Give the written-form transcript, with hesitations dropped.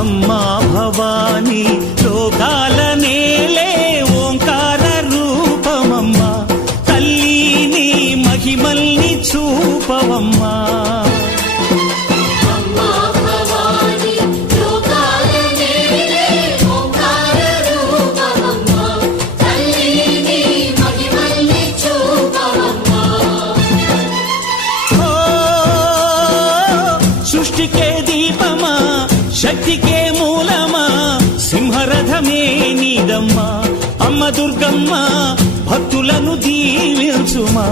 అమ్మా భవానీ లోకాల నేలే ఓంకార రూపమమ్మా, తల్లి నీ మహిమల్ని చూపవమ్మా. సృష్టికే దీపమా, శక్తికే మూలమా, సింహరథమే నీదమ్మా. అమ్మ దుర్గమ్మ భక్తులను దీవించుమా.